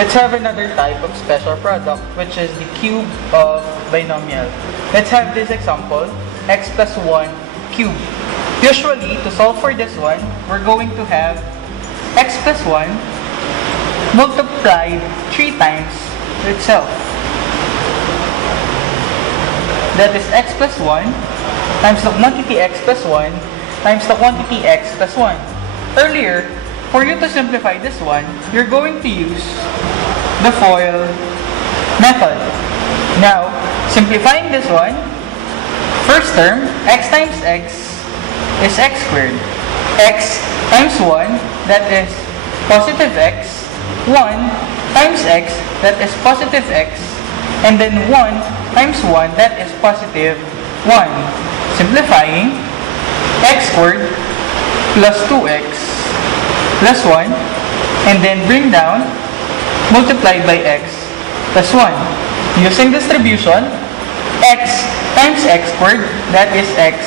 Let's have another type of special product, which is the cube of binomial. Let's have this example, x plus 1 cube. Usually, to solve for this one, we're going to have x plus 1 multiplied 3 times itself. That is x plus 1 times the quantity x plus 1 times the quantity x plus 1. Earlier, for you to simplify this one, you're going to use the FOIL method. Now, simplifying this one, first term, x times x is x squared. X times 1, that is positive x. 1 times x, that is positive x. And then 1 times 1, that is positive 1. Simplifying, x squared plus 2x plus 1, and then bring down, multiplied by x plus 1. Using distribution, x times x squared, that is x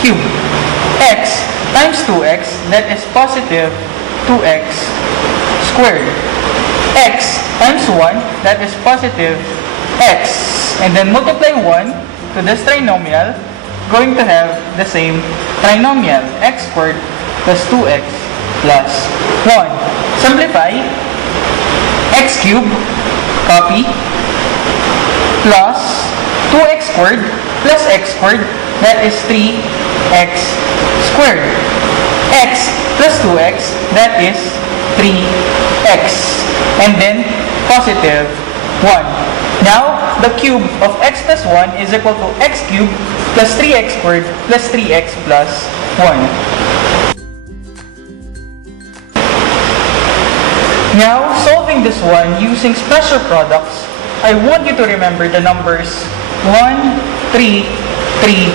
cubed. X times 2x, that is positive 2x squared. X times 1, that is positive x. And then multiply 1 to this trinomial, going to have the same trinomial, x squared plus 2x plus 1. Simplify, x cubed, copy, plus 2x squared plus x squared, that is 3x squared. X plus 2x, that is 3x. And then positive 1. Now, the cube of x plus 1 is equal to x cubed plus 3x squared plus 3x plus 1. Now, solving this one using special products, I want you to remember the numbers 1, 3, 3,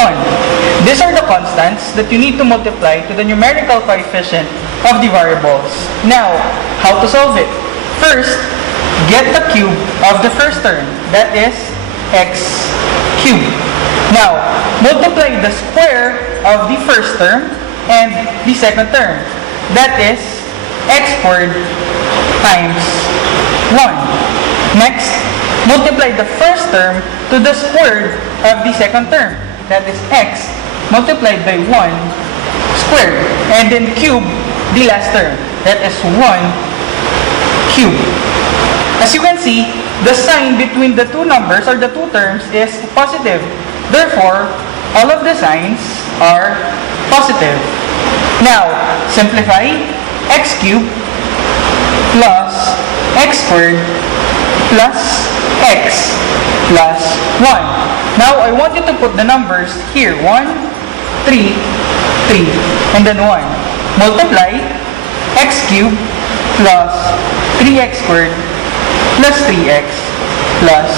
1. These are the constants that you need to multiply to the numerical coefficient of the variables. Now, how to solve it? First, get the cube of the first term, that is x cubed. Now, multiply the square of the first term and the second term, that is x squared times 1. Next, multiply the first term to the squared of the second term, that is x multiplied by 1 squared, and then cube the last term, that is 1 cubed. As you can see, the sign between the two numbers or the two terms is positive. Therefore, all of the signs are positive. Now, simplify, x cubed plus x squared plus x plus 1. Now, I want you to put the numbers here. 1, 3, 3, and then 1. Multiply x cubed plus 3x squared plus 3x plus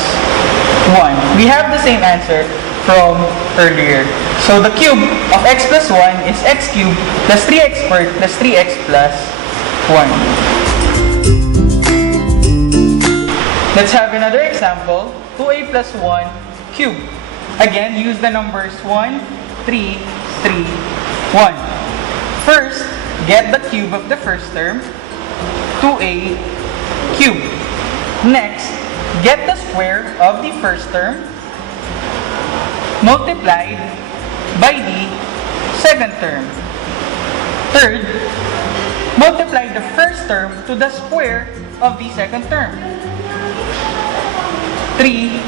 1. We have the same answer from earlier. So the cube of x plus 1 is x cubed plus 3x squared plus 3x plus 1. Let's have another example, 2a plus 1 cubed. Again, use the numbers 1, 3, 3, 1. First, get the cube of the first term, 2a cubed. Next, get the square of the first term multiplied by the second term. Third, multiply the first term to the square of the second term. 3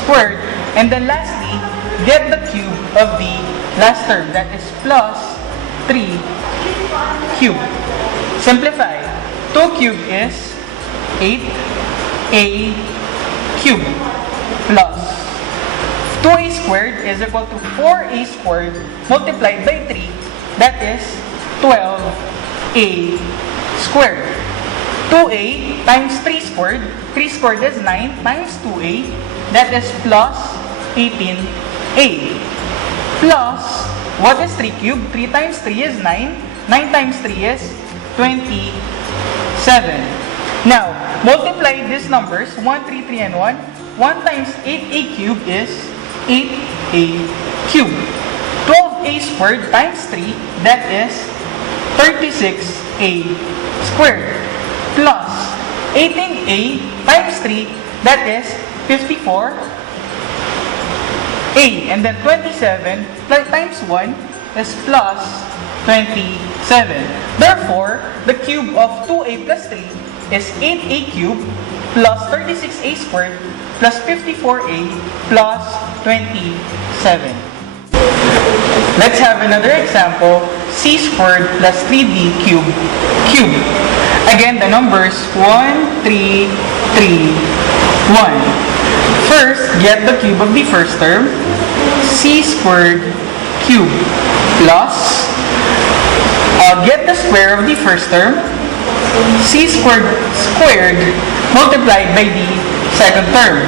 squared. And then lastly, get the cube of the last term, that is plus 3 cubed. Simplify. 2 cubed is 8a cubed plus 2a squared is equal to 4a squared multiplied by 3, that is 12a squared. 2a times 3 squared, 3 squared is 9 times 2a, that is plus 18a. Plus, what is 3 cubed? 3 times 3 is 9, 9 times 3 is 27. Now, multiply these numbers, 1, 3, 3, and 1. 1 times 8a cubed is 8a cubed. 2 a squared times 3, that is 36a squared, plus 18a times 3, that is 54a, and then 27 times 1 is plus 27. Therefore, the cube of 2a plus 3 is 8a cubed plus 36a squared plus 54a plus 27. Let's have another example, c squared plus 3b cubed. Again, the numbers 1, 3, 3, 1. First, get the cube of the first term, c squared cubed, plus, get the square of the first term, c squared multiplied by the second term,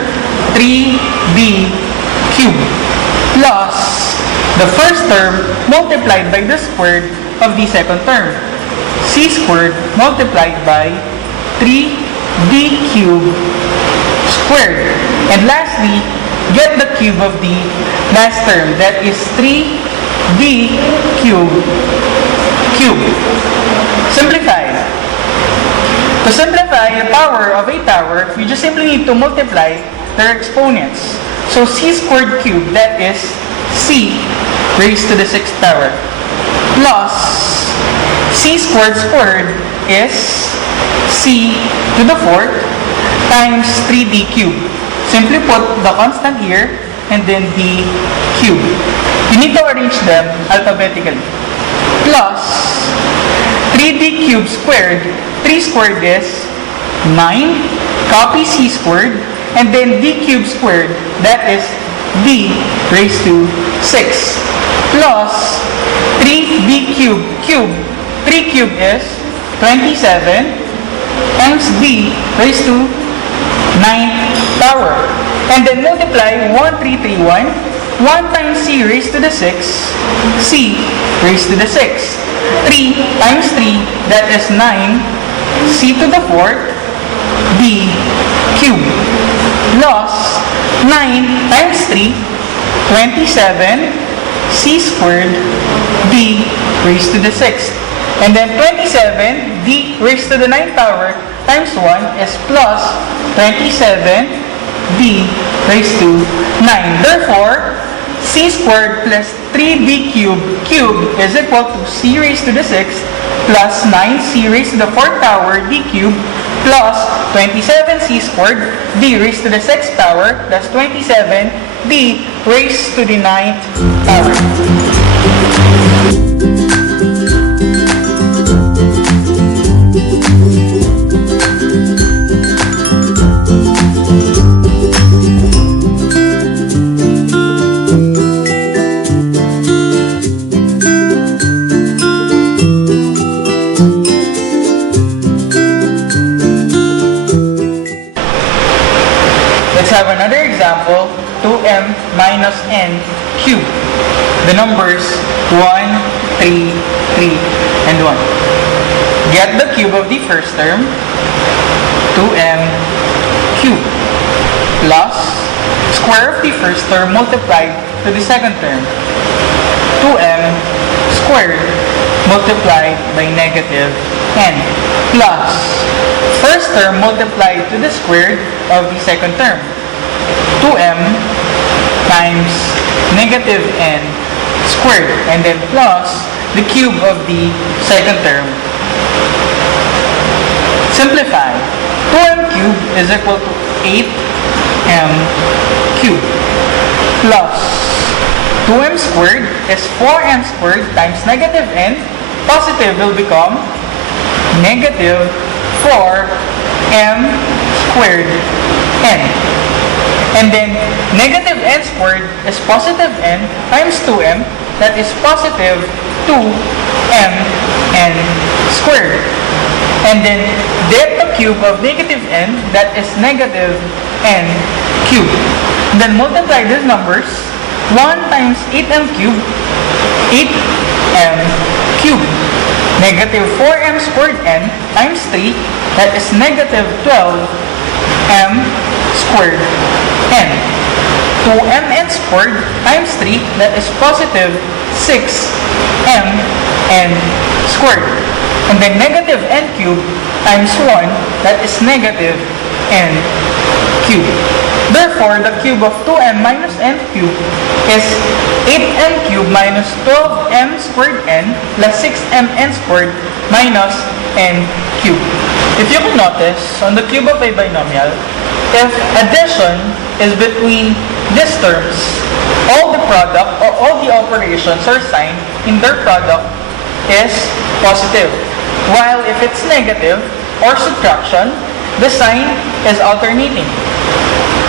3b cubed, plus the first term multiplied by the square of the second term, c squared multiplied by 3b cubed squared. And lastly, get the cube of the last term, that is 3b cubed. Simplify. To simplify a power of a power, we just simply need to multiply their exponents. So c squared cubed, that is c raised to the 6th power, plus c squared is c to the 4th times 3d cubed. Simply put the constant here and then the cube. You need to arrange them alphabetically. Plus 3d cubed squared, 3 squared is 9, copy c squared, and then d cubed squared, that is d raised to 6, plus 3d cubed, 3 cubed is 27, times d raised to 9th power. And then multiply 1, 3, 3, 1, 1 times c raised to the 6, c raised to the 6. 3 times 3, that is 9, c to the 4th, d cubed, plus 9 times 3, 27, c squared, d raised to the 6th. And then 27, d raised to the 9th power times 1 is plus 27, d raised to 9. Therefore, c squared plus 3d cubed is equal to c raised to the 6th plus 9c raised to the 4th power d cubed plus 27c squared d raised to the 6th power plus 27d raised to the 9th power. Let's have another example, 2m minus n cubed. The numbers 1, 3, 3, and 1. Get the cube of the first term, 2m cubed, plus square of the first term multiplied to the second term, 2m squared multiplied by negative n, plus first term multiplied to the square of the second term, 2m times negative n squared, and then plus the cube of the second term. Simplify. 2m cubed is equal to 8m cubed, plus 2m squared is 4m squared times negative n. Positive will become negative 4m squared n. And then negative n squared is positive n times 2m, that is positive 2m n squared. And then get the cube of negative n, that is negative n cubed. And then multiply these numbers, 1 times 8m cubed, 8m cubed. Negative 4m squared n times 3, that is negative 12m squared n. 2mn squared times 3, that is positive 6mn squared. And then negative n cubed times 1, that is negative n cubed. Therefore, the cube of 2m minus n cubed is 8n cubed minus 12m squared n plus 6mn squared minus n cubed. If you can notice, on the cube of a binomial, if addition is between these terms, all the product or all the operations or sign in their product is positive. While if it's negative or subtraction, the sign is alternating.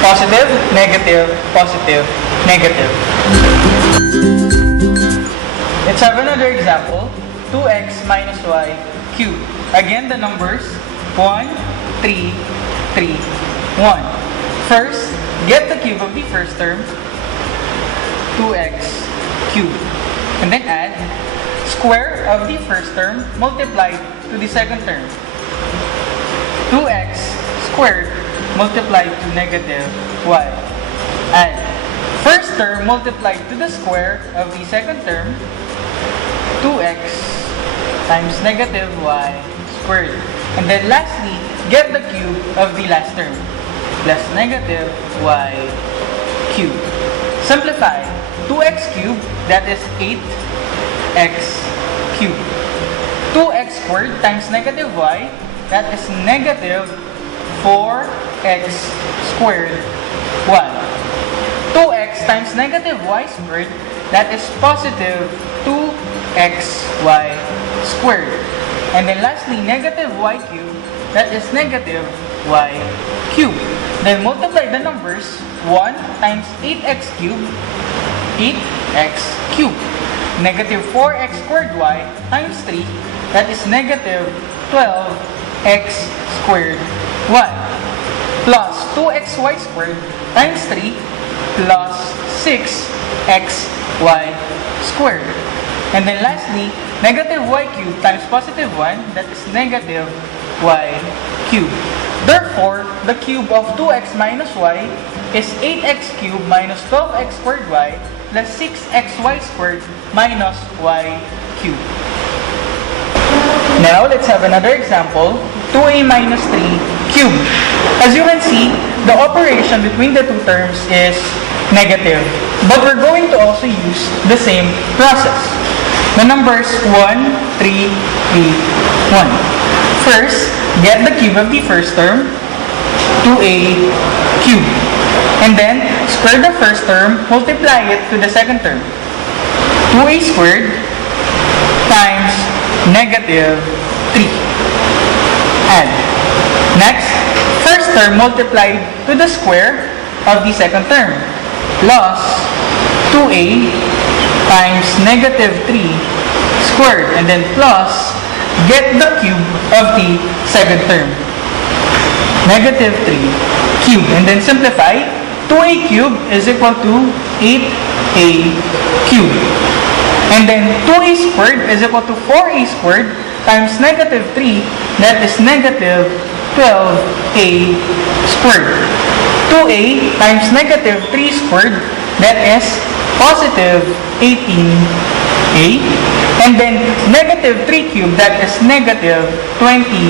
Positive, negative, positive, negative. Let's have another example. 2x minus y cubed. Again, the numbers 1, 3, 3, 1. First, get the cube of the first term, 2x cubed. And then add square of the first term multiplied to the second term. 2x squared multiplied to negative y. Add first term multiplied to the square of the second term, 2x times negative y squared. And then lastly, get the cube of the last term, plus negative y cubed. Simplify. 2x cubed, that is 8x cubed. 2x squared times negative y, that is negative 4x squared y. 2x times negative y squared, that is positive 2xy squared. And then lastly, negative y cubed, that is negative y cubed. Then multiply the numbers. 1 times 8x cubed, 8x cubed. Negative 4x squared y times 3, that is negative 12x squared y. Plus 2xy squared times 3 plus 6xy squared. And then lastly, negative y cubed times positive 1, that is negative y cubed. Therefore, the cube of 2x minus y is 8x cubed minus 12x squared y plus 6xy squared minus y cubed. Now, let's have another example, 2a minus 3 cubed. As you can see, the operation between the two terms is negative. But we're going to also use the same process. The numbers 1, 3, 3, 1. First, get the cube of the first term, 2a cubed. And then, square the first term, multiply it to the second term. 2a squared times negative 3. Add. Next, first term multiplied to the square of the second term, plus 2a times negative 3 squared, and then plus, get the cube of the second term, negative 3 cubed, and then simplify. 2a cubed is equal to 8a cubed. And then 2a squared is equal to 4a squared times negative 3, that is negative 12a squared. 2a times negative 3 squared, that is positive 18a. And then negative 3 cubed, that is negative 27.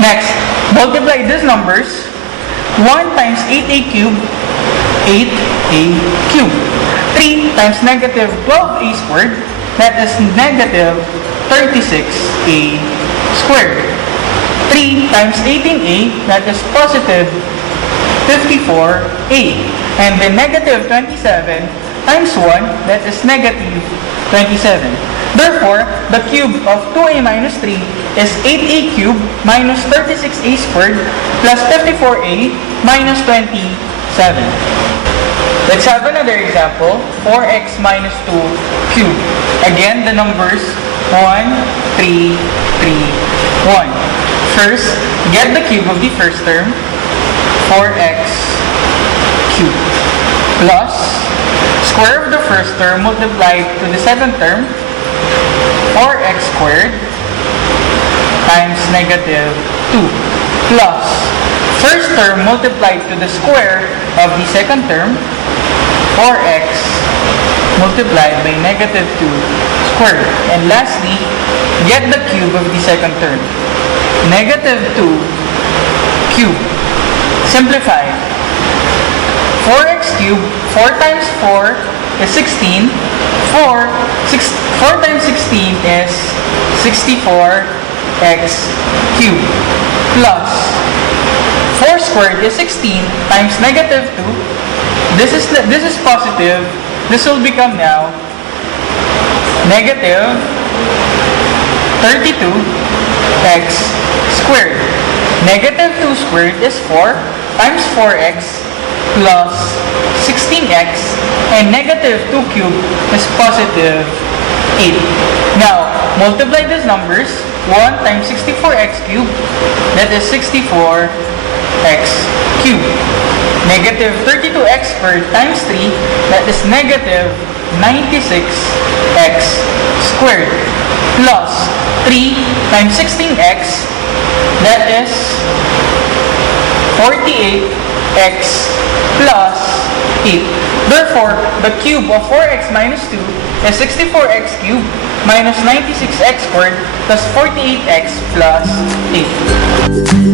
Next, multiply these numbers. 1 times 8a cubed, 8a cubed. 3 times negative 12a squared, that is negative 36a squared. 3 times 18a, that is positive 54a. And then negative 27 times 1, that is negative 27. Therefore, the cube of 2a minus 3 is 8a cubed minus 36a squared plus 54a minus 27. Let's have another example, 4x minus 2 cubed. Again, the numbers 1, 3, 3, 1. First, get the cube of the first term, 4x cubed, plus square of the first term multiplied to the second term, 4x squared times negative 2, plus first term multiplied to the square of the second term, 4x multiplied by negative 2 squared. And lastly, get the cube of the second term. Negative 2 cube. Simplify. 4x cubed, 4 times 4 is 16. 4 times 16 is 64x cubed. Plus 4 squared is 16 times negative 2. This is positive. This will become now negative 32x squared. Negative 2 squared is 4 times 4x plus 16x, and negative 2 cubed is positive 8. Now, multiply these numbers. 1 times 64x cubed, that is 64x cubed. Negative 32x squared times 3, that is negative 96x squared. Plus 3 times 16x, that is 48x plus 8. Therefore, the cube of 4x minus 2 is 64x cubed minus 96x squared plus 48x plus 8.